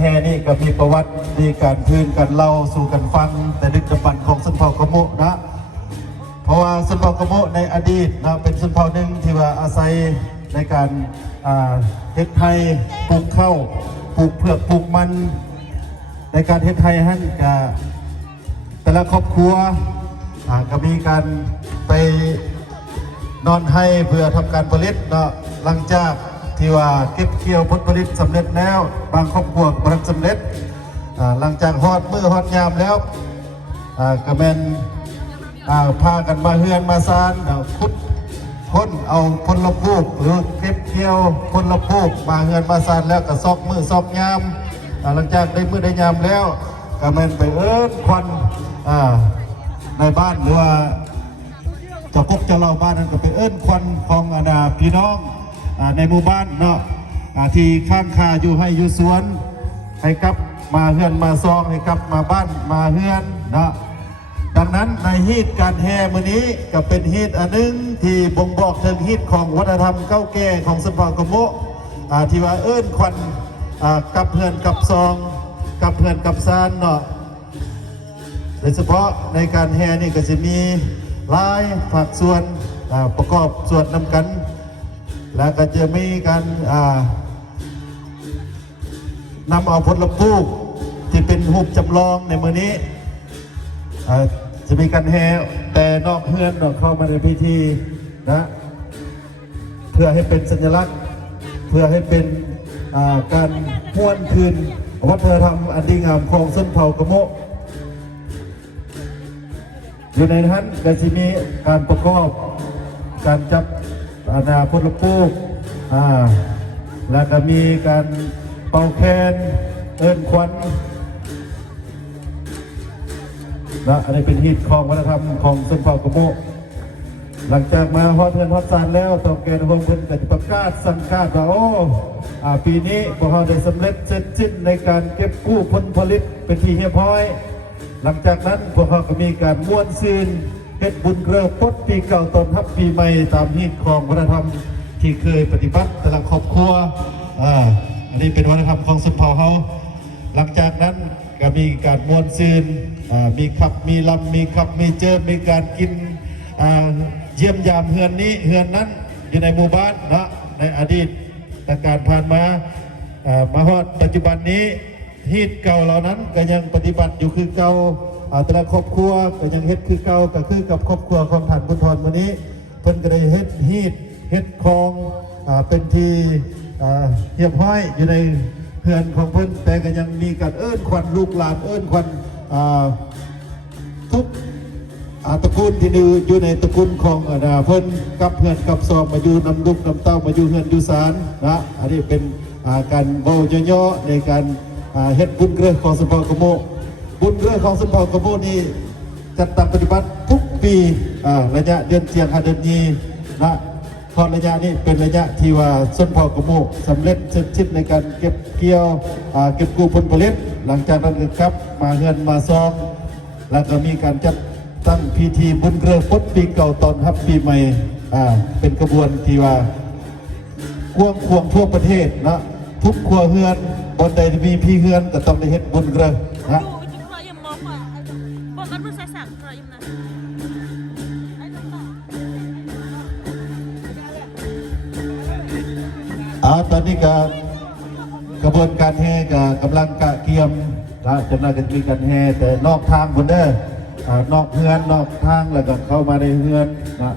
แห่นี่ก็มีประวัติมีการพื้นการเล่าสู่กันฟังแต่ดึกดำบรรพ์ของชนเผ่ากะโมนะเพราะว่าชนเผ่ากะโมในอดีตนะเป็นชนเผ่าหนึ่งที่ว่าอาศัยในการเฮ็ดไทยปลูกข้าวปลูกเผือกปลูกมันในการเฮ็ดไทยหั่นก็แต่ละครอบครัวก็มีการไปนอนให้เพื่อทำการผลิตเนาะหลังจากที่ว่าเก็บเกี่ยวผลผลิตสำเร็จแล้วบางครอบครัวผลสำเร็จหลังจากฮอดมือฮอดยามแล้วก็แม่นพากันมาเฮือนมาซานขุดค้นเอาผลพูกหรือเก็บเกี่ยวผลพูกมาเฮือนมาซานแล้วก็ซอกมือซอกยามหลังจากได้มือได้ยามแล้วก็แม่นไปเอิ้นควันในบ้านหรือว่าเจ้ากกเจ้าเล่าบ้านนั้นก็ไปเอิ้นควันของพี่น้องในหมู่บ้านเนาะที่ข้างคาอยู่ให้อยู่สวนให้กลับมาเฮือนมาซองให้กลับมาบ้านมาเฮือนเนาะดังนั้นในฮีตการแห่มื้อนี้ก็เป็นฮีตอันนึงที่บ่งบอกถึงฮีตของวัฒนธรรมเก่าแก่ของชนเผ่ากะโมที่ว่าเอิ้นควันกับเฮือนกับซองกับเฮือนกับซานเนาะโดยเฉพาะในการแห่นี่ก็จะมีหลายภาคส่วนประกอบส่วนนำกันแล้วก็จะมีการนำเอาผลปลูกที่เป็นรูปจำลองในมื้อนี้จะมีการแห่แต่นอกเฮือนเข้ามาในพิธีนะเพื่อให้เป็นสัญลักษณ์เพื่อให้เป็นการม้วนคืนวัฒนธรรมอันดีงามของชนเผ่ากะโมอยู่ในนั้นก็จะมีการประกอบการจับผลปลูกแล้วก็มีการเป่าแคนเอิ้นควันนะอันนี้เป็นฮีตของวัฒนธรรมของชนเผ่ากะโมหลังจากมาฮอดเฮือนฮอดซานแล้วตองแกนวงเพิ่นก็จะประกาศสังกาศว่าโอ้ปีนี้พวกเราได้สำเร็จเสร็จสิ้นในการเก็บกู้ผลผลิตเป็นที่เรียบร้อยหลังจากนั้นพวกเขาก็มีการม้วนซืนเฮ็ดบุญเริ่มปดปีเก่าต้อนรับปีใหม่ตามฮีตของวัฒนธรรมที่เคยปฏิบัติแต่ละครอบครัวอันนี้เป็นวัฒนธรรมของชนเผ่าเขาหลังจากนั้นก็มีการม้วนซืนมีขับมีลำมีขับมีเจิมมีการกินเยี่ยมยามเฮือนนี้เฮือนนั้นอยู่ในหมู่บ้านนะในอดีตแต่การผ่านมามาฮอดปัจจุบันนี้ฮีตเก่าเหล่านั้นก็ยังปฏิบัติอยู่คือเก่าแต่ละครอบครัวก็ยังเฮ็ดคือเก่าก็คือกับครอบครัวของท่านบุญธรวันนี้เพิ่นก็ได้เฮ็ดฮีตเฮ็ดคลองเป็นที่เรียบร้อยอยู่ในเฮือนของเพิ่นแต่ก็ยังมีการเอิ้นควันลูกหลานเอิ้นควันทุกตระกูลที่อยู่ในตระกูลของเพิ่นกับเฮือนกับซองมาอยู่นำลูกนำเต้ามาอยู่เฮือนอยู่ศาลนะอันนี้เป็นการเบาย่อๆในการเฮ็ดบุญเรื่องของชนเผ่ากะโมบุญเรื่องของชนเผ่ากะโมนี่จัดตั้งปฏิบัติทุกปีระยะเดือนเจียงเดือนนี้นะพอระยะนี้เป็นระยะที่ว่าชนเผ่ากะโมสำเร็จเสร็จสิ้นในการเก็บเกี่ยวเก็บกู้ผลผลิตหลังจากนั้นก็กลับมาเฮือนมาซองแล้วก็มีการจัดตั้งพิธีบุญเรือพดปีเก่าตอนรับปีใหม่เป็นกระบวนที่ว่ากว้างขวางทั่วประเทศนะทุกครัวเฮือนบนใดที่มีพี่เฮือนก็ต้องได้เฮ็ดบุญเรือนะตอนนี้ก็กระบวนการแห่ก็กำลังกะเกียมนะจำนวนจะมีการแห่แต่นอกทางบนเด้อนอกเฮือนนอกทางแล้วก็เข้ามาในเฮือนนะ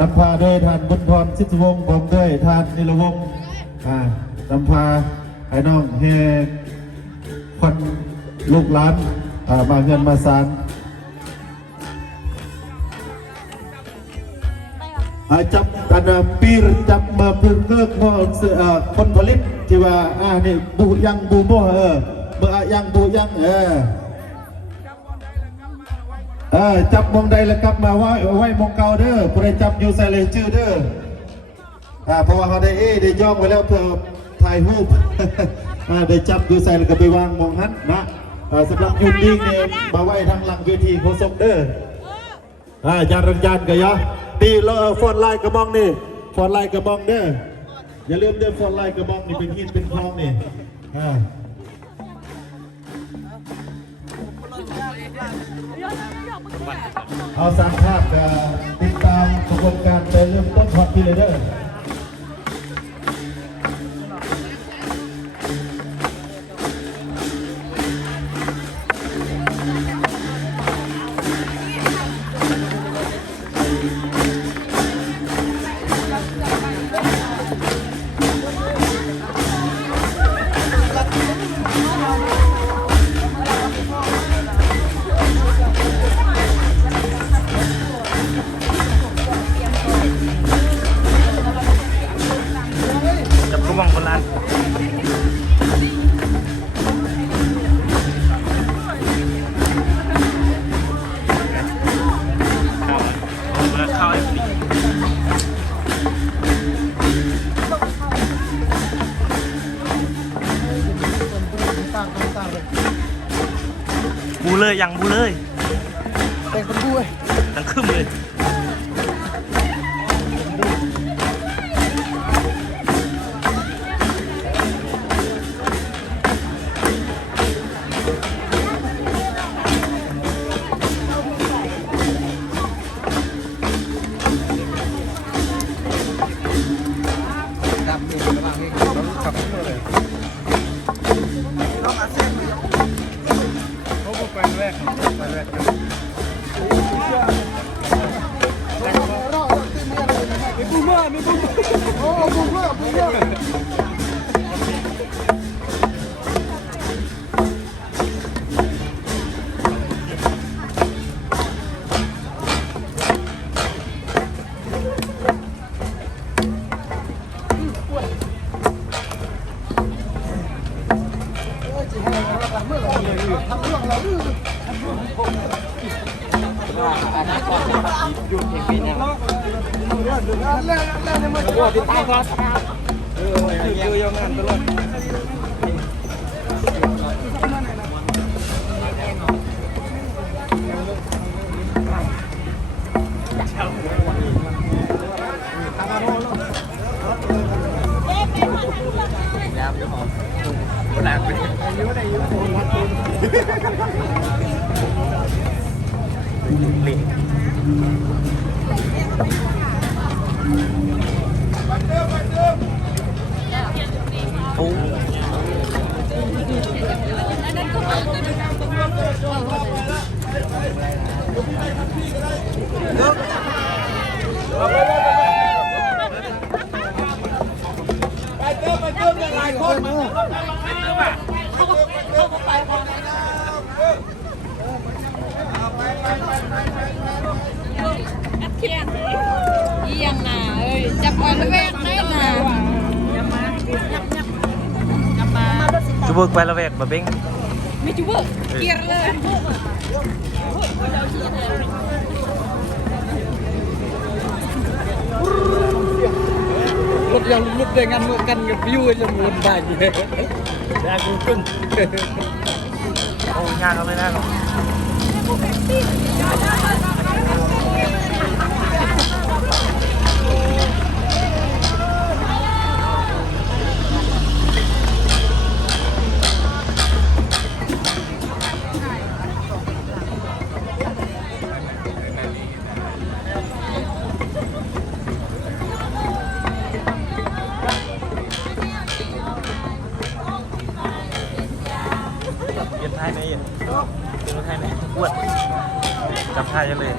นำพาด้วยท่านบุญธรสิทธิวงศ์ผมด้วยท่านนิรวงศ์นำพาให้น้องแห่คนลูกหลานมาเฮือนมาศาลจับปีรจับมาพื้นเลิกว่าคนผลิตที่ว่านี่บูยังบูโม่เบอร์ยังบูยังจับมองใดแล้วกลับมาไว้มองเก่าเด้อผู้ใดจับอยู่ใส่เลยชื่อเด้อเพราะว่าเขาได้ย่องไว้แล้วเพื่อถ่ายรูปได้จับอยู่ใส่แล้วก็ไปวางมองนั้นนะสำหรับยืนนิ่งเนี่ยมาไว้ทางหลังเวทีโคศกเด้อยานรังยานกันยะตีฟอนไลน์กระบองนี่ฟอนไลน์กระบองเด้ออย่าลืมเด้อฟอนไลน์กระบองนี่เป็นหินเป็นคลองนี่ อ่าเอาสามภาพกับติดตามกระบวนการไปเริ่มต้นฮอตพีเลยเด้อจับกุ้งมองคนร้านข้าวไอ้ปีบูเลยยังบูเลยแต่งคนบูเลยตั้งขึ้นเลยเที่ยงเยี่ยงน่ะเอ้ยจับก่อนแล้วแวกได้น่ะจูบกไปละแวกบะเบ้ง ไม่จุ๊บเกียร์เลยรถyang rút dengan kan view aja muôn bài gì đấy แดงกูขึ้นโอ้ยากเอาไม่ได้หรอกเปลี่ยนท้ายไหนอ่ะเปลี่ยนท้ายไหนอ้วนจับท้ายยังเลย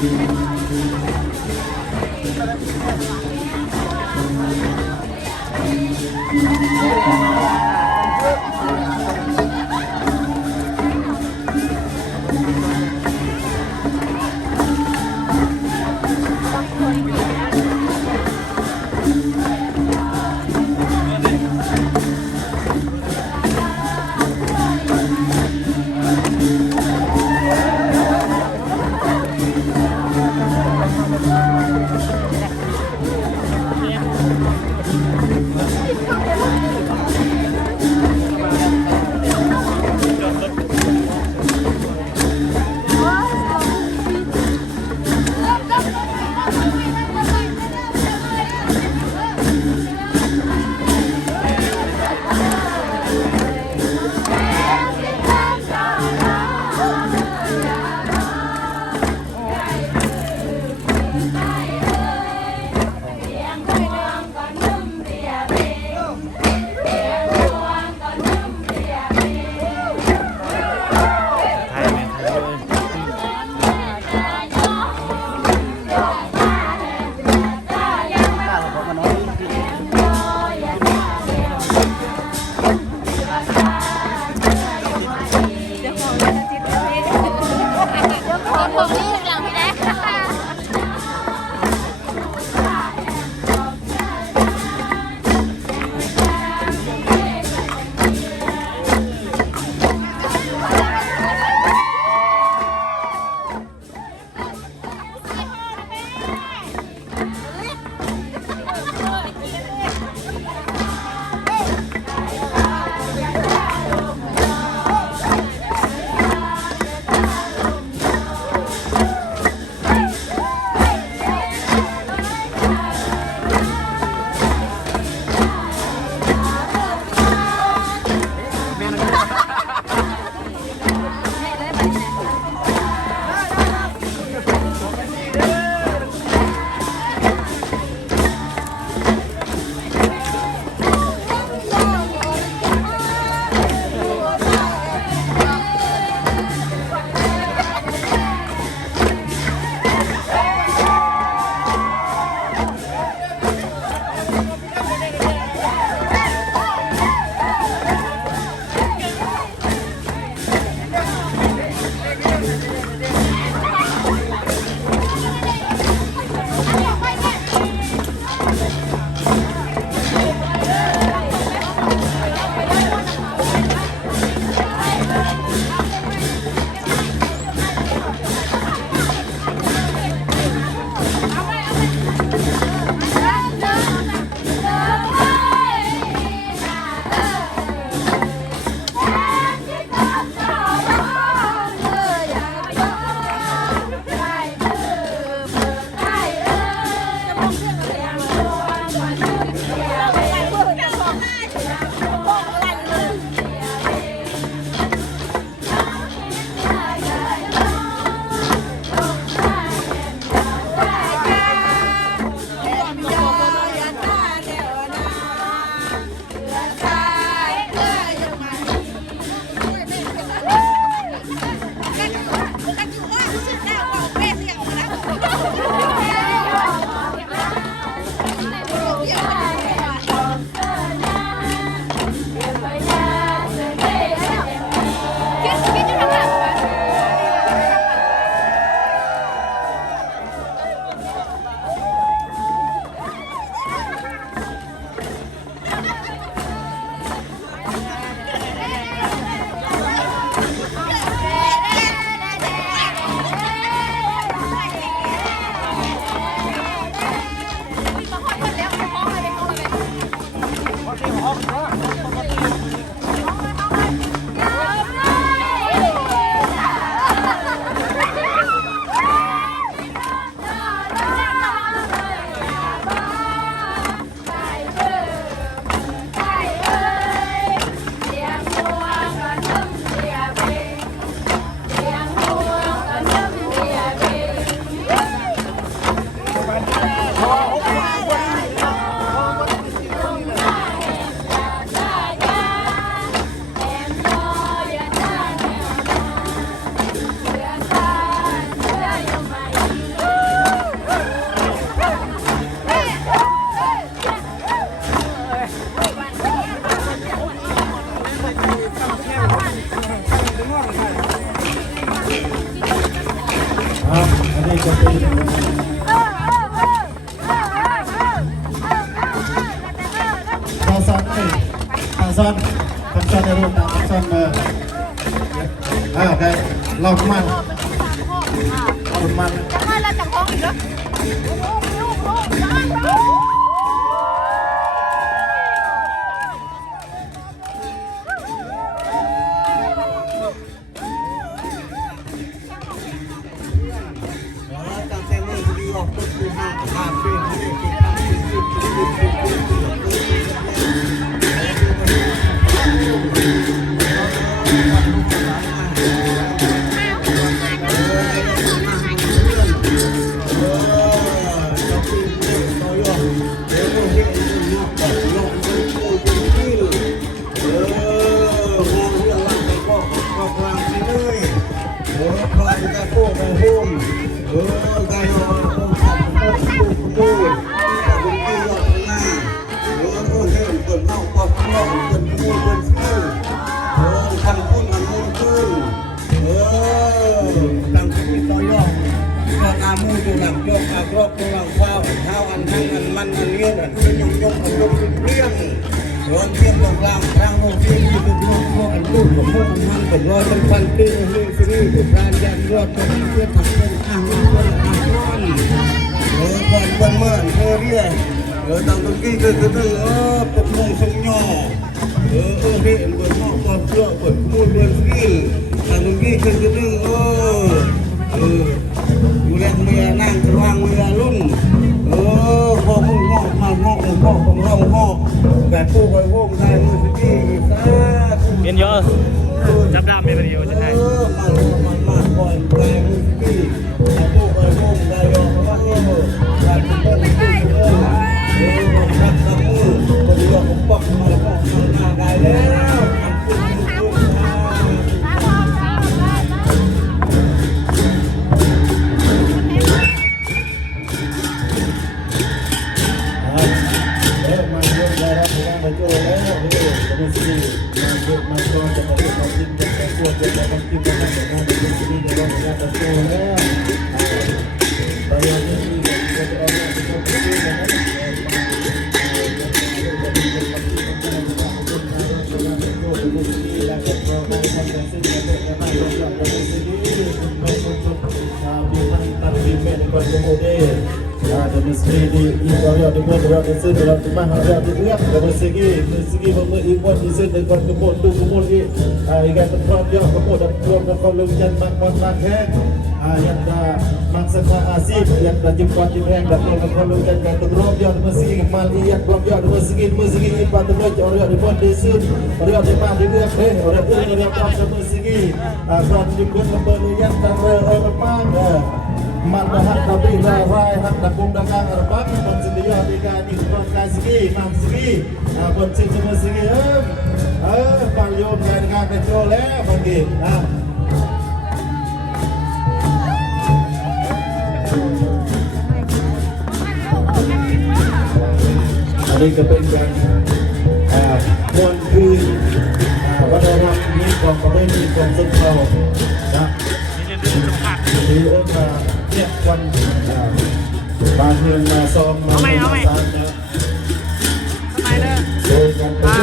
เ อันนี้ก็เป็นทางซ้ายทางซ้ายในรูปทางซ้ายได้ลองมันมัน จะมาแล้วจับท้องอีกแล้วเป็นร้อยเป็นพันปีนี่คือนี่เป็นการยันรอดเป็นเพื่อทำเป็นอ่างเป็นอ่างนอนก่อนวันเมื่อเรียตามตรงกี้คือปกมงสมย่อนี่เปิดนอกเปิดเปลือกเปิดมูลเปิดกี้ตามตรงกี้คือดูแลเมียนั่งกลางเมียรุ่นพอมึงงอกมางอกงอกของเรางอกแบบผู้คอยโว้งได้มือสกี้ซะ เรียนเยอะจับดามเป็นประโยชน์ใช่ไหม มันก่อนแรงที่ผู้คอยโว้งได้ยอมว่าการเป็นต้นรักกับมือคนเดียวผมปักมาแล้วมาได้แล้วทำขึ้นมันเยอะแล้วมันเยอะแล้วมันสิมันก็จะมาเรื่องของกินจะปวดจะมากินกันแต่งานเป็นสิ่งที่เราอยากจะโตแล้วตอนนี้ก็จะเอาเรื่องที่เราเป็นนะMesti di ibarat di buat berat di dalam rumah ada di buat dari segi pemerintah di sini dengan kebun tu kebun ni ikan tempat dia kebun dan kebun dan kalau hujan mak yang dah mangsa asib yang dah jumpa di reng dan kalau hujan kan terus dia mesti mal iat blok dia mesti ibarat terus orang di buat di sini orang di mana di buat orang pun orang tak mesti kan di buat kebun yang tak orang manaมันหักตะบีละไรหักตะกุงตะกางระบักบนสิริยาดีการอีกคนกายสกีมังสกีบนสิจมสกีฟังโยมการงานเป็นโจแล้วบางทีอันนี้ก็เป็นการคนคือวัฒนธรรมนี้ของประเทศนี้ของสุนทรนะที่เอื้อเนี่ยวันบางเมืองมาซ้อมมาสานนะโดยการประ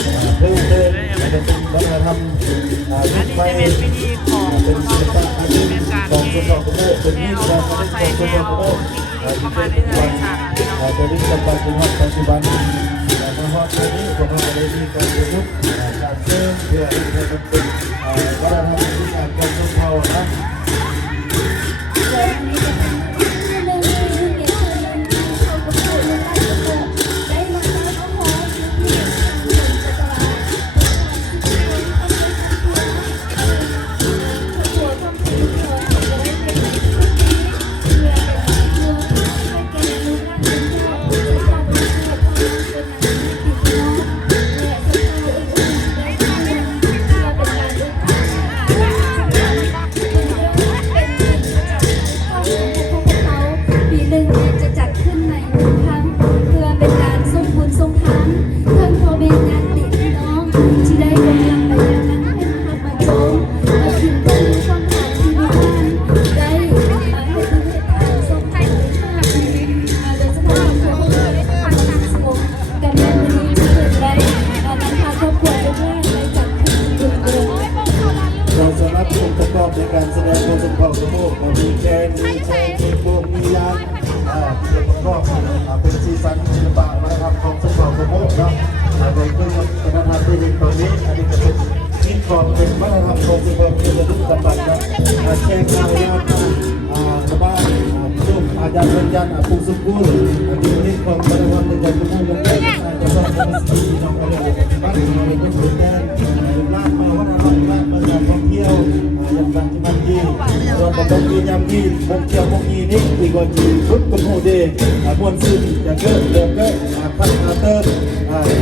ชุมเพื่อเดินเป็นวัฒนธรรมไปเป็นศิลปะอาชีพของสุนทรภู่เป็นนิสัยของสุนทรภู่ที่เป็นวันจะได้กำลังเป็นปัจจุบันในฮอตนี้ผมก็ได้มีการประชุมการเชิญเพื่อให้เป็นวัฒนธรรมที่การของสุนทรนะ ของเป็นวัฒนธรรมของสุพรรณเป็นดึกดำบรรพ์นะแชร์ข่าวญาติชาวบ้านลูกอาจารย์ปัญญาผู้สุขุลดีนี้ของวัฒนธรรมในการมุ่งมั่นจะต้องมีสิ่งน้องกันเลยบ้านเราเป็นคนแดงลาดมาวัฒนธรรมลาดมาการท่องเที่ยวอย่างการที่มันดีเราต้องมียามดีพงเที่ยวพงยีนี้อีกว่าจีพุทธกุโมเดมวนซึมจะเกิดพัฒนาเติม